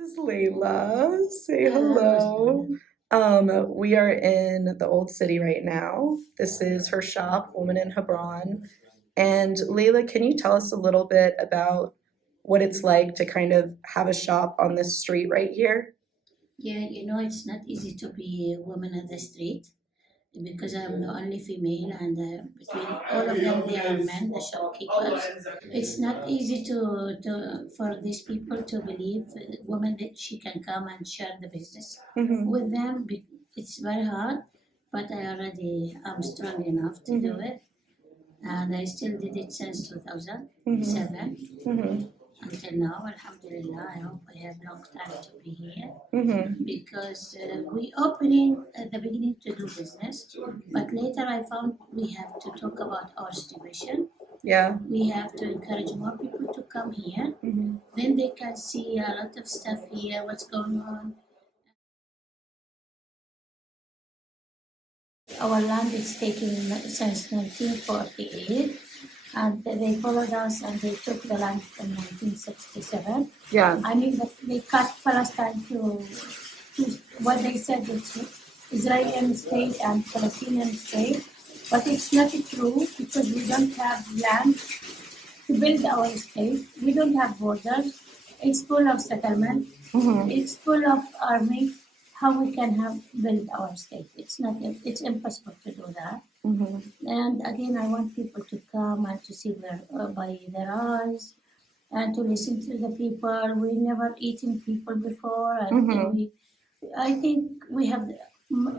This is Layla. Say Hello. hello. We are in the old city right now. This is her shop, Woman in Hebron. And Layla, can you tell us a little bit about what it's like to kind of have a shop on this street right here? Yeah, it's not easy to be a woman on the street because I'm the only female, and between all of them, they are men, the shopkeepers. It's not easy for these people to believe women that she can come and share the business Mm-hmm. with them. It's very hard, but I'm strong enough to do it, and I still did it since 2007. Mm-hmm. Until now, Alhamdulillah, I hope I have long time to be here Mm-hmm. because we opening at the beginning to do business, but later I found we have to talk about our situation. Yeah. We have to encourage more people to come here. Mm-hmm. Then they can see a lot of stuff here, what's going on. Our land is taken since 1948, and they followed us and they took the land in 1967. Yeah. I mean, they cut Palestine to what they said it's Israeli state and Palestinian state, but it's not true because we don't have land to build our state. We don't have borders. It's full of settlement. Mm-hmm. It's full of army. How we can have build our state? It's not. It's impossible to do that. Mm-hmm. And again, I want people to come and to see by their eyes and to listen to the people. We never eaten people before, and Mm-hmm. I think we have.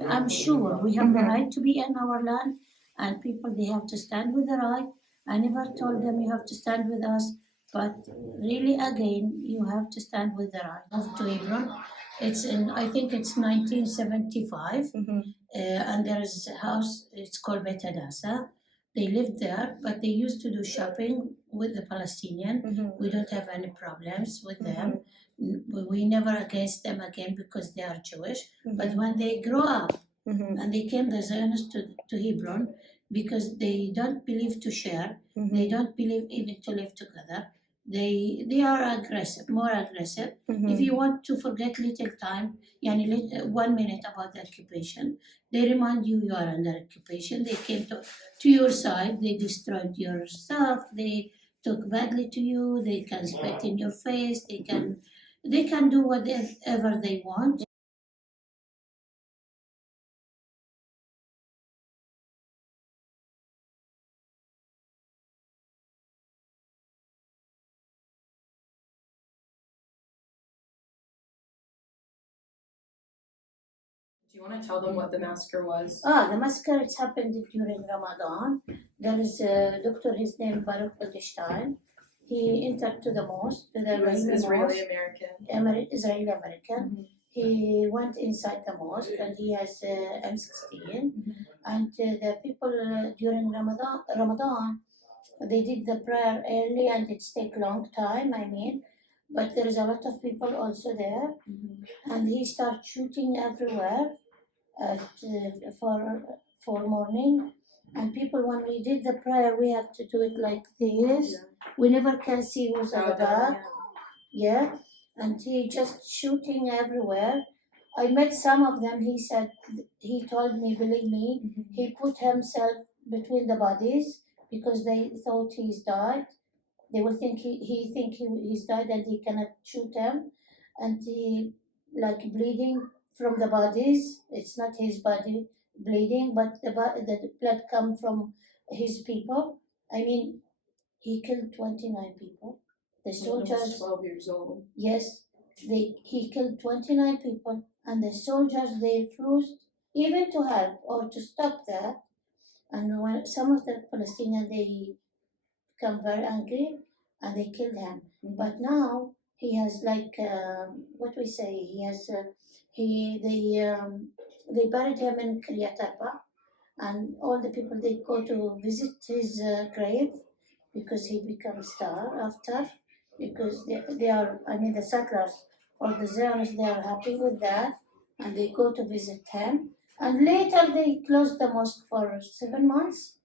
I'm sure we have the right to be in our land, and people they have to stand with the right. I never told them you have to stand with us, but really again you have to stand with the right. Moved to Hebron. It's in I think it's 1975, Mm-hmm. and there is a house. It's called Bet Hadassah. They lived there, but they used to do shopping with the Palestinian. Mm-hmm. We don't have any problems with Mm-hmm. them. We never against them again because they are Jewish. Mm-hmm. But when they grow up Mm-hmm. and they came the Zionists to Hebron because they don't believe to share, Mm-hmm. they don't believe even to live together. They are aggressive, more aggressive. Mm-hmm. If you want to forget little time, 1 minute about the occupation, they remind you you are under occupation. They came to your side, they destroyed your stuff, they talk badly to you, they can spit in your face, they can do whatever they want. Do you want to tell them what the massacre was? The massacre it's happened during Ramadan. There is a doctor, his name Baruch Goldstein. He entered to the mosque, to the He was Ibrahimi Israeli mosque, American. Israeli American. Mm-hmm. He went inside the mosque and he has M16. Mm-hmm. And the people during Ramadan, they did the prayer early and it's take long time. I mean, but there is a lot of people also there, Mm-hmm. and he started shooting everywhere at, for morning. And people, when we did the prayer, we have to do it like this. Yeah. We never can see who's at the back. Yeah. Yeah, and he just shooting everywhere. I met some of them. He said, he told me, believe me, Mm-hmm. he put himself between the bodies because they thought he's died. They will think he's died and he cannot shoot him, and he like bleeding from the bodies. It's not his body bleeding, but the blood come from his people. I mean, he killed 29 people. The soldiers, 12 years old. yes, he killed 29 people, and the soldiers they refused even to help or to stop that. And when some of the Palestinians they become very angry and they killed him. Mm-hmm. But now he has like what we say. He has he they buried him in Kiryat Arba, and all the people they go to visit his grave because he becomes star after, because they are, I mean, the settlers or the Zionists, they are happy with that and they go to visit him, and later they close the mosque for 7 months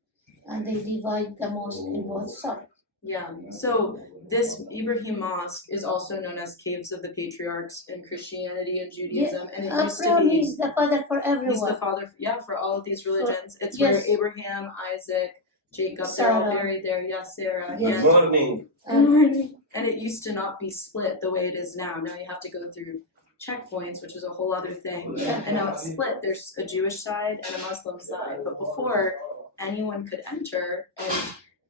and they divide the mosque in both sides. Yeah. So this Ibrahim Mosque is also known as Caves of the Patriarchs in Christianity and Judaism, and it used to Abraham be. is the father for He's the everyone. father, yeah, for all of these For, religions. It's where yes, Abraham, Isaac, Jacob, they're all Sarah. buried there. Yes, Sarah. Yes. Good morning. Good morning. And it used to not be split the way it is now. Now you have to go through checkpoints, which is a whole other thing. Yeah. And now it's split. There's a Jewish side and a Muslim side. But before, anyone could enter. And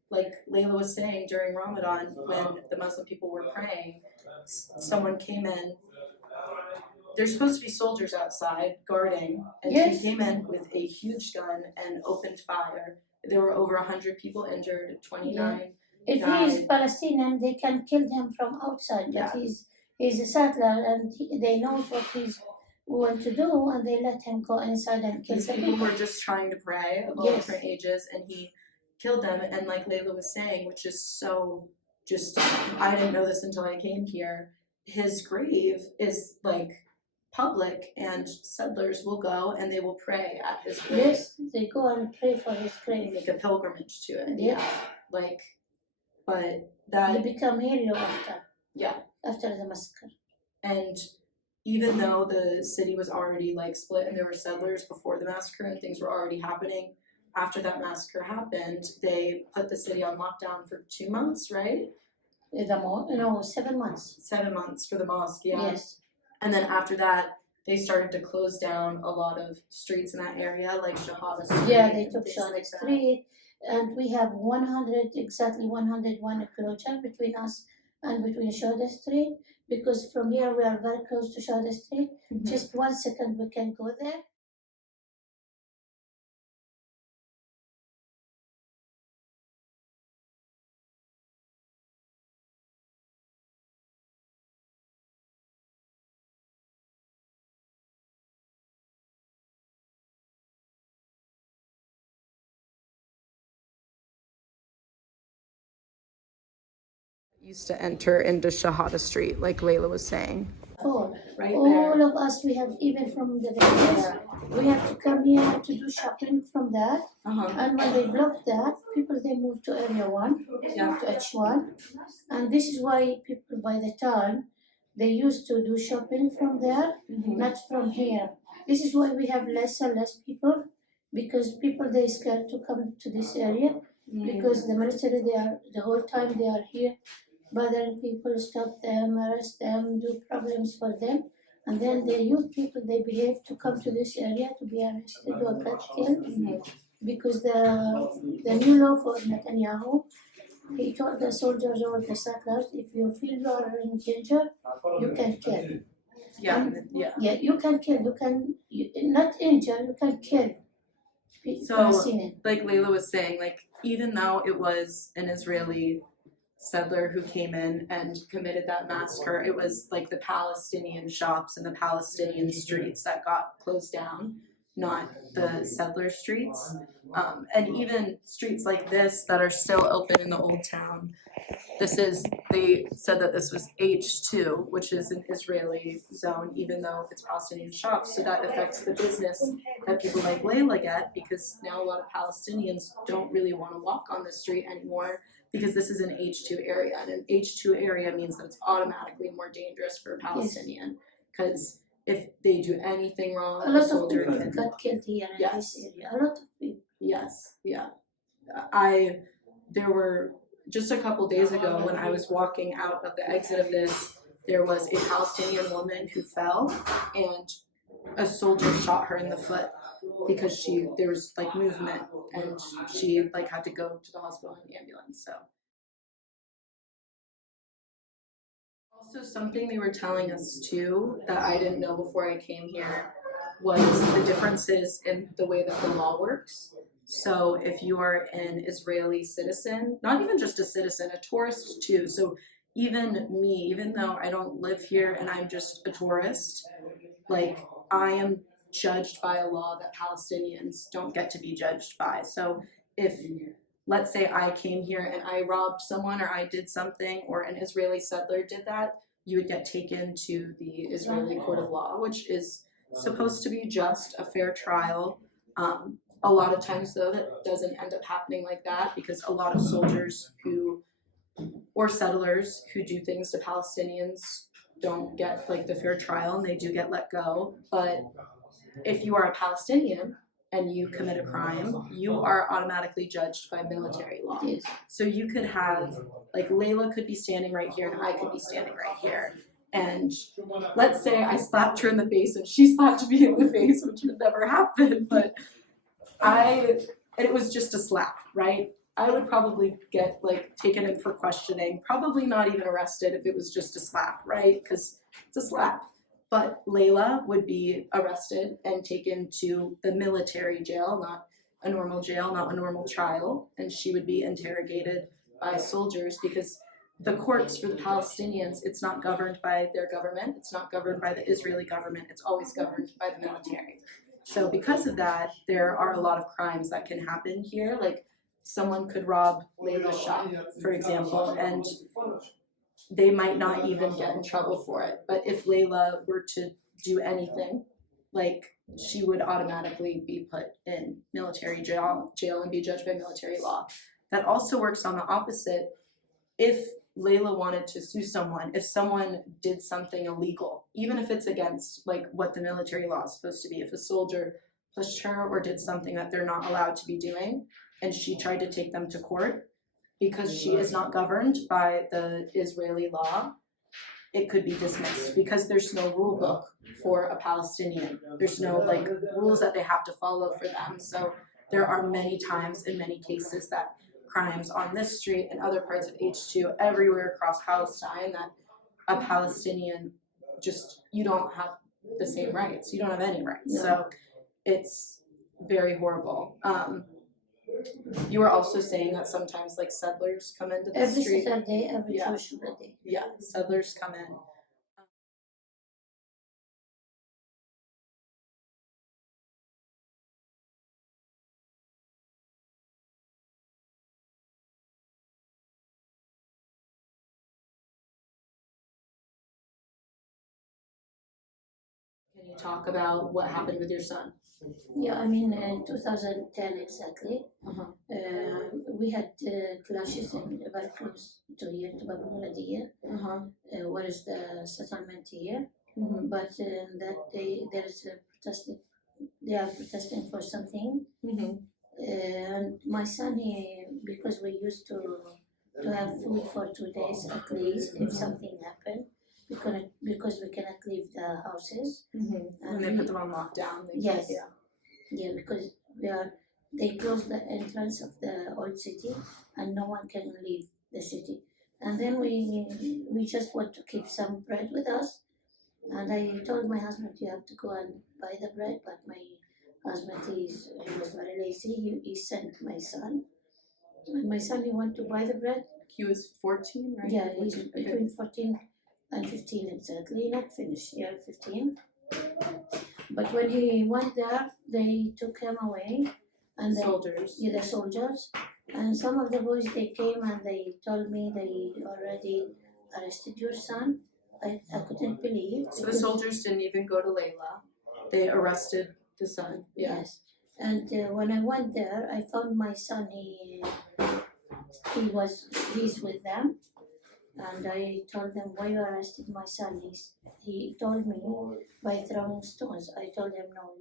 like Layla was saying during Ramadan, when the Muslim people were praying, someone came in. There's supposed to be soldiers outside guarding, and Yes. he came in with a huge gun and opened fire. There were over 100 people injured, 29 If he is died. Palestinian, they can kill him from outside, but Yeah. he's a settler and they know what he's want to do, and they let him go inside and kill These the people people. were just trying to pray of all Yes. different ages, and he killed them. And like Layla was saying, which is so just, I didn't know this until I came here, his grave is like public, and settlers will go and they will pray at his grave. Yes, they go and pray for his They grave. make a pilgrimage to it. Yes. Like, but He that, become hero after yeah. after the massacre. And even though the city was already like split and there were settlers before the massacre and things were already happening, after that massacre happened, they put the city on lockdown for 2 months, right? 7 months. 7 months for the mosque, yeah. Yes. And then after that, they started to close down a lot of streets in that area, like Shahada Street. Yeah, they took things Shahada like that. Street, and we have 101 kilometer between us and between Shahada Street, because from here we are very close to Shahada Street. Mhm. Just 1 second we can go there. Used to enter into Shahada Street, like Layla was saying. Right All there. of us, we have, even from the villages, we have to come here to do shopping from that. Uh-huh. And when they block that, people they move to area 1, Yeah. to H1. And this is why people by the time they used to do shopping from there, Mhm. not from here. This is why we have less and less people, because people they scared to come to this area, because the military they are the whole time they are here bothering people, stop them, arrest them, do problems for them. And then the youth people they behave to come to this area to be arrested or get killed, because the new law for Netanyahu, he told the soldiers or the settlers, if you feel you are in danger, you can kill. Yeah, yeah. Yeah, you can kill. Not injure. You can kill. So, Palestinian. like Layla was saying, like even though it was an Israeli settler who came in and committed that massacre, it was like the Palestinian shops and the Palestinian streets that got closed down, not the settler streets. And even streets like this that are still open in the old town. They said that this was H2, which is an Israeli zone, even though it's Palestinian shops. So that affects the business that people like Layla get, because now a lot of Palestinians don't really want to walk on the street anymore, because this is an H2 area. And an H2 area means that it's automatically more dangerous for a Palestinian, because if they do anything wrong, A lot of soldier people can. got killed here in Yes. this area. A lot of people. Yes, yeah. There were just a couple days ago when I was walking out of the exit of this, there was a Palestinian woman who fell and a soldier shot her in the foot because there was like movement and she like had to go to the hospital in the ambulance. So also something they were telling us too that I didn't know before I came here was the differences in the way that the law works. So if you are an Israeli citizen, not even just a citizen, a tourist too. So even me, even though I don't live here and I'm just a tourist, like I am judged by a law that Palestinians don't get to be judged by. So if, let's say I came here and I robbed someone or I did something or an Israeli settler did that, you would get taken to the Israeli court of law, which is supposed to be just a fair trial. A lot of times though that doesn't end up happening like that, because a lot of soldiers who or settlers who do things to Palestinians don't get like the fair trial and they do get let go. But if you are a Palestinian and you commit a crime, you are automatically judged by military law. Yes. So you could have, like, Laila could be standing right here and I could be standing right here. And let's say I slapped her in the face and she slapped me in the face, which would never happen, but and it was just a slap, right? I would probably get like taken in for questioning, probably not even arrested if it was just a slap, right? Because it's a slap. But Laila would be arrested and taken to the military jail, not a normal jail, not a normal trial, and she would be interrogated by soldiers because the courts for the Palestinians, it's not governed by their government, it's not governed by the Israeli government, it's always governed by the military. So because of that, there are a lot of crimes that can happen here. Like someone could rob Layla's shop, for example, and they might not even get in trouble for it. But if Laila were to do anything, like she would automatically be put in military jail and be judged by military law. That also works on the opposite. If Laila wanted to sue someone, if someone did something illegal, even if it's against like what the military law is supposed to be, if a soldier pushed her or did something that they're not allowed to be doing, and she tried to take them to court, because she is not governed by the Israeli law, it could be dismissed because there's no rule book for a Palestinian. There's no like rules that they have to follow for them. So there are many times in many cases that crimes on this street and other parts of H2 everywhere across Palestine that a Palestinian just, you don't have the same rights. You don't have any rights. No. So it's very horrible. You were also saying that sometimes like settlers come into the Every street. Saturday, every Yeah. Jewish holiday. Yeah, settlers come in. Can you talk about what happened with your son? Yeah, I mean, in 2010 exactly, Uh-huh. we had clashes in very close to here, to Babylon, Uh-huh. where is the settlement here. Mm-hmm. But that day there's a protesting, they are protesting for something. Mm-hmm. And my son, because we used to have food for 2 days at least if something happened, because we cannot leave the houses. Mm-hmm. When they put them on lockdown, they Yes. yeah. Yeah, because they closed the entrance of the old city and no one can leave the city. And then we just want to keep some bread with us. And I told my husband, you have to go and buy the bread. But my husband, he was very lazy. He sent my son. And my son, he went to buy the bread. He was 14, right? Yeah, he's 14. between 14 and 15 exactly. Not finished, yeah, 15. But when he went there, they took him away. And Soldiers. the soldiers. And some of the boys, they came and they told me they already arrested your son. I couldn't believe. So the soldiers didn't even go to Laila. They arrested the son. Yeah. Yes. And when I went there, I found my son. He's with them. And I told them, why you arrested my son? He told me by throwing stones. I told him, no,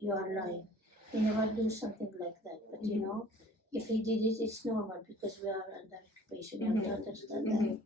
you are lying. He never do something like that. But you know, if he did it, it's normal because we are under occupation. You have to understand that.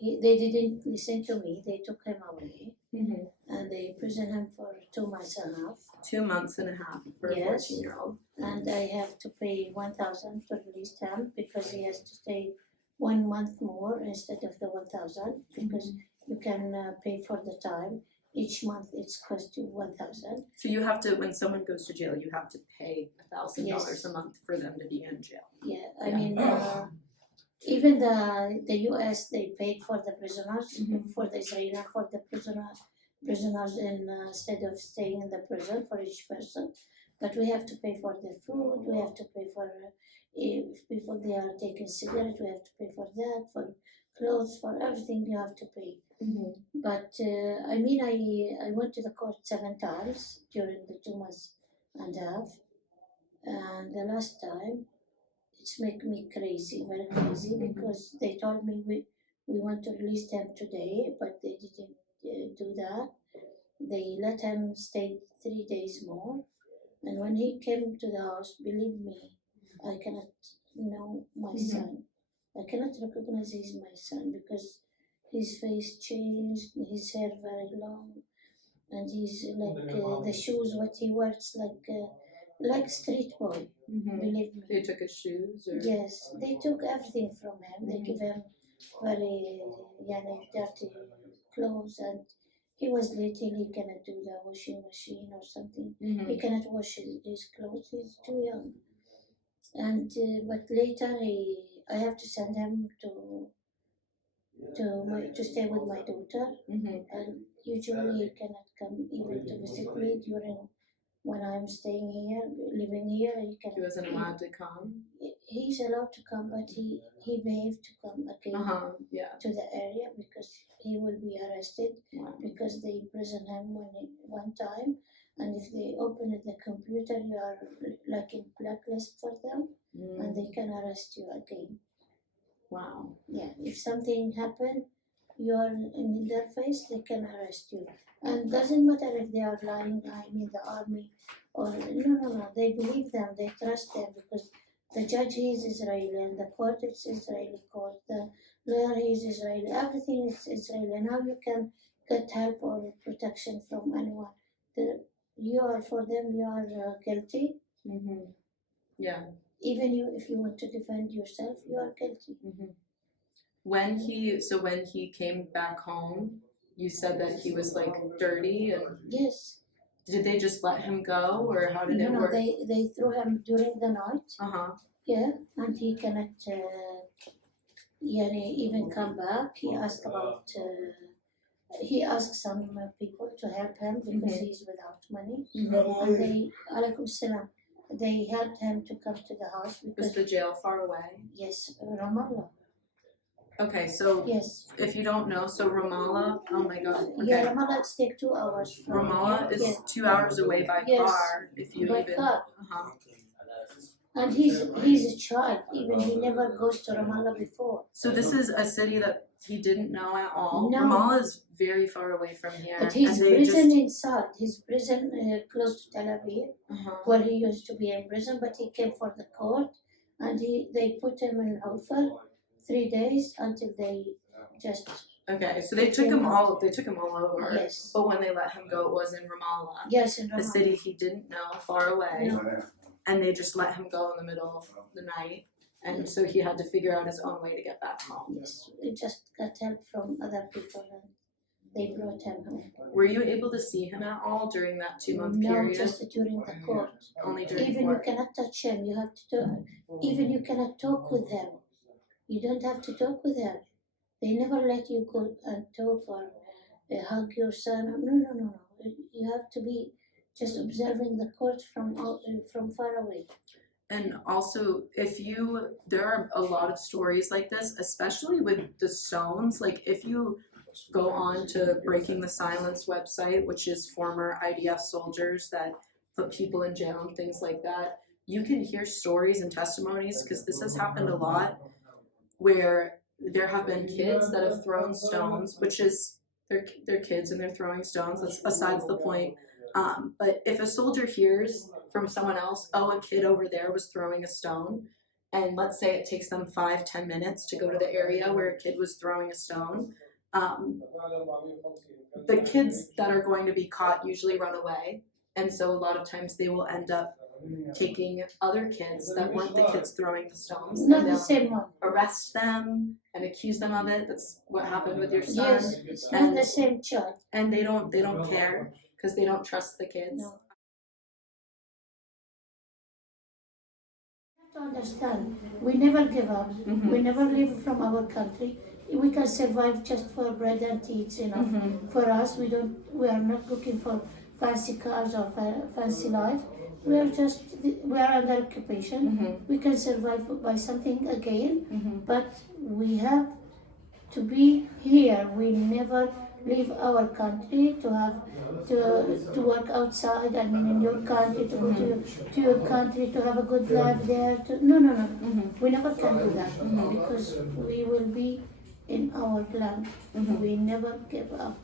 They didn't listen to me. They took him away and they imprisoned him for 2 months and a half. 2 months and a half for a 14-year-old. And I have to pay 1,000 to release him because he has to stay 1 month more instead of the 1,000 because you can pay for the time. Each month it's cost you 1,000. So you have to, when someone goes to jail, you have to pay $1,000 a month for them to be in jail. Yeah, I mean, even the U.S. they paid for the prisoners, for the Israeli, for the prisoners instead of staying in the prison for each person. But we have to pay for the food. We have to pay for if people they are taking cigarettes. We have to pay for that, for clothes, for everything. You have to pay. But I mean, I went to the court 7 times during the 2 months and a half, and the last time it's make me crazy, very crazy, because they told me we want to release them today, but they didn't do that. They let him stay 3 days more, and when he came to the house, believe me, I cannot know my son. I cannot recognize he's my son because his face changed, his hair very long, and he's like the shoes what he wears like street boy. Believe me. They took his shoes, or Yes, they took everything from him. They give him very dirty clothes, and he was little. He cannot do the washing machine or something. He cannot wash his clothes. He's too young. And but later I have to send him to stay with my daughter, and usually he cannot come even to visit me during when I'm staying here, living here. He wasn't allowed to come. He's allowed to come, but he behaved to come again to the area because he will be arrested. Because they imprison him one time, and if they open the computer, you are like in blacklist for them, and they can arrest you again. Wow. Yeah, if something happened, you are in their face, they can arrest you. And doesn't matter if they are lying, I mean the army, or no, they believe them, they trust them, because the judge is Israeli, and the court is Israeli court, the lawyer is Israeli, everything is Israeli. Now you can get help or protection from anyone. You are, for them, you are guilty. Yeah. Even if you want to defend yourself, you are guilty. When he came back home, you said that he was like dirty, and Yes. did they just let him go, or how did it work? No, they threw him during the night. Yeah, and he cannot even come back. He asked some people to help him because he's without money. And alaikum salam, they helped him to come to the house because. Was the jail far away? Yes, Ramallah. Okay, so yes. If you don't know, so Ramallah, oh my god. Okay. Yeah, Ramallah takes 2 hours. Ramallah is 2 hours away by car, if you by even. Car. And he's a child, even he never goes to Ramallah before. So this is a city that he didn't know at all. No. Ramallah is very far away from here. But his prison inside, his prison close to Tel Aviv, where he used to be in prison, but he came for the court, and they put him in Haifa 3 days until they just. Okay, so they took him all over. Yes. But when they let him go, it was in Ramallah. Yes, in Ramallah. The city he didn't know, far away. No. And they just let him go in the middle of the night. And so he had to figure out his own way to get back home. Yes, he just got help from other people, and they brought him home. Were you able to see him at all during that 2-month period? No, just during the court. Only during Even court. you cannot touch him. You have to even you cannot talk with him. You don't have to talk with him. They never let you go and talk or hug your son. No. You have to be just observing the court from far away. And also, there are a lot of stories like this, especially with the stones. Like, if you go on to Breaking the Silence website, which is former IDF soldiers that put people in jail and things like that, you can hear stories and testimonies, because this has happened a lot, where there have been kids that have thrown stones, which is, they're kids and they're throwing stones, that's besides the point. But if a soldier hears from someone else, oh, a kid over there was throwing a stone, and let's say it takes them 5-10 minutes to go to the area where a kid was throwing a stone, the kids that are going to be caught usually run away, and so a lot of times they will end up taking other kids that weren't the kids throwing the stones, Not the same one. arrest them and accuse them of it. That's what happened with your son. Yes, it's not the same child. And they don't care, because they don't trust the kids. No. You have to understand, we never give up. We never leave from our country. We can survive just for bread and tea. It's enough for us. We are not looking for fancy cars or fancy life. We are under occupation. We can survive by something again, but we have to be here. We never leave our country to have to work outside. I mean, in your country, to go to your country to have a good life there. No, no, no. We never can do that because we will be in our land. We never give up.